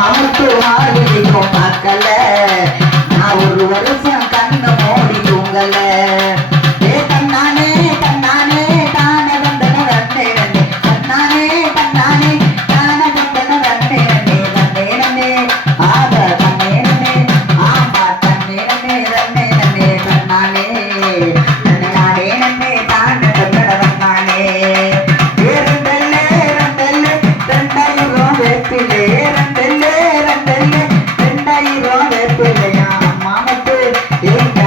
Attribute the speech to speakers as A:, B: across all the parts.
A: மனத்து மாறி மக்களை நான் ஒரு வருஷம் Yeah.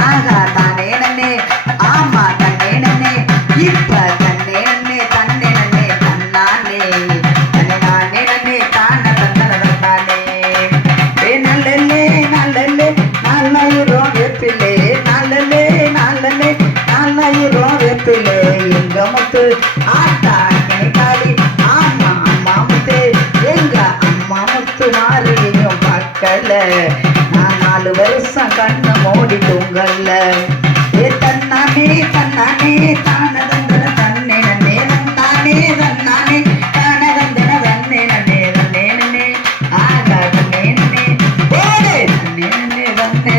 A: ஆகா தானே நன்னே ஆமா தன்னே நன்னே இப்ப தன்னே நன்னே தன்னே நன்னே தன்னானே. தன்னே நானே நன்னே தான தந்தானே ஏ நல்லல்லே நல்லல்லே நல்லாயிரம் வெப்பில்லே நல்லல்லே நல்லல்லே நல்லாயிரம் வெப்பில்லே எங்க முத்து ஆட்டா கிடைக்காடி ஆமா அம்மா முத்து எங்க அம்மா முத்து மாறியும் பக்கல வருஷம் கண்ண மோடி தூங்கல்ல ஏ தன்னானே தன்னானே தானதந்தன தன்னே நேரம் தானே தன்னானே தானதந்தன தன்னே நேரம் நேனே ஆகாத நேனே ஓடு நேனே வந்தே